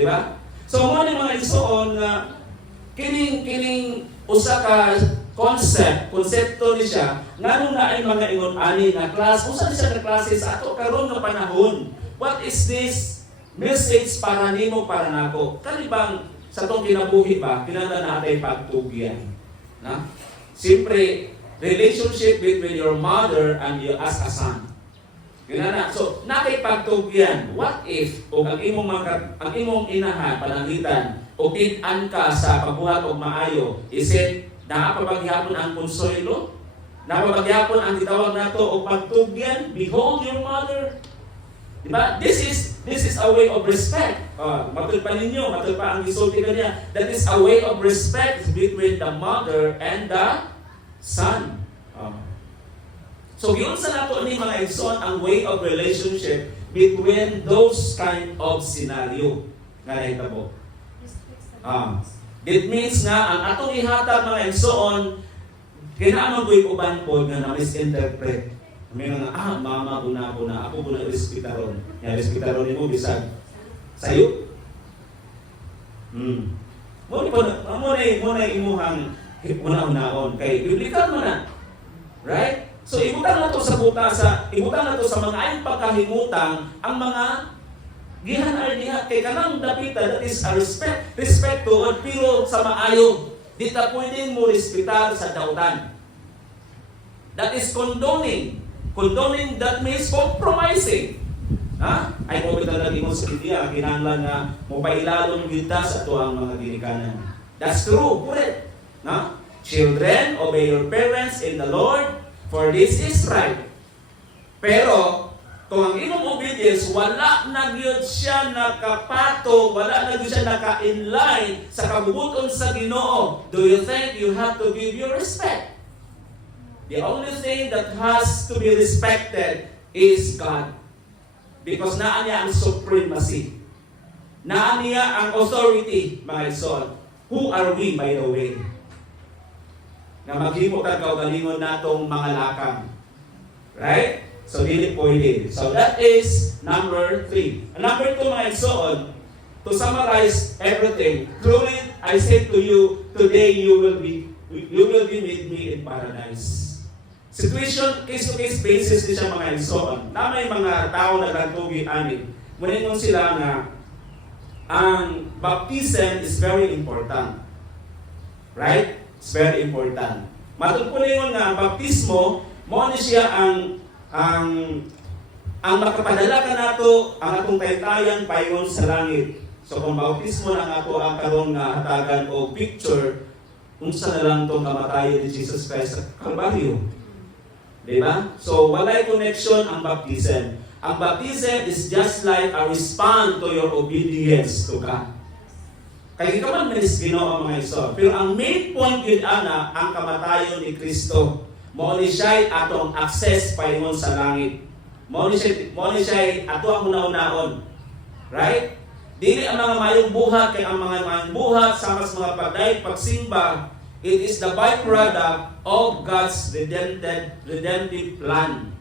Di ba? So, mo ni mga igsoon nga kining usa ka konsepto ni siya nganong na ay mga ingon ani nga class usa ni siya ka klase sa ato karon nga panahon. What is this message para nimo para nako? Kanibang sa tong kinabuhi ba kinahanglan natin pagtugyan. Na? Siyempre, relationship between your mother and you as a son. Ganana. So, nakipagtugyan. What if o ang imong inahan pananglitan o tin-an ka sa pagbuhat og maayo, is it naapabagyapon ang konsuelo? Naapabagyapon ang gitawag nato og pagtugyan? Behold your mother. Diba? This is a way of respect. Matud pa ninyo, matud pa ang gisulti kanya. That is a way of respect between the mother and the son. So, yun sa nato ni mga igsoon ang way of relationship between those kind of scenario nga nahitabo. It means nga ang atong ihatag mga igsoon kinahanglan ko'y uban po nga na-misinterpret. May nga, mama ko na ako po na respetaron. Yan, respetaron ni mo, bisag sayo. Muna imuhang una-unaon. Kay, biblikal mo na. Right? So, ibutang na to sa mga ayong pagkahimutang, ang mga gihan-ardihat kay kanang dapita, that is a respect to, pero sa maayo. Di ta pwedeng mo respetar sa dautan. That is condoning. Condoning, that means compromising. Ay mo bitaw lagi mo sa India, kinahanglan nga mo pailalom kita sa tuang mga ginikanan. That's true, correct. Children, obey your parents in the Lord, for this is right. Pero kung ang imong obedience wala na gyud siya nakapato, wala na gyud siya naka-inline sa kabubuton sa Ginoo, do you think you have to give your respect? The only thing that has to be respected is God. Because naa niya ang supremacy. Naa niya ang authority, mga igsoon. Who are we, by the way? Na maghimo ka kaugalingon natong mga lakang. Right? So, dili pwede. So, that is number 3. And number 2, mga igsoon, to summarize everything, truly, I say to you, today you will be with me in paradise. Situation, case-to-case basis din siya mga igsoon. Na may mga tao na nagtugi ani. Muningon sila na ang baptism is very important. Right? It's very important. Matungkulingon nga ang baptismo, mo ni siya ang makapadala ka nato ang atong taytayan payon sa langit. So kung baptismo na ato ang karon nga hatagan o picture kung saan na lang itong kamatayan ni Jesus Christ sa Kalbaryo. Diba? So, walay connection ang baptism. Ang baptism is just like a response to your obedience to God. Kaya ikaw man manis Ginoo mga igsoon. Pero ang main point yun ana, ang kamatayon ni Kristo. Mao ni siya atong access paingon sa langit. Mao ni siya ato ang una-unaon. Right? Dili ang mga mayong buhat kay ang mga mayong buhat sama sa mga pagdayeg pagsimba. It is the byproduct of God's redemptive plan.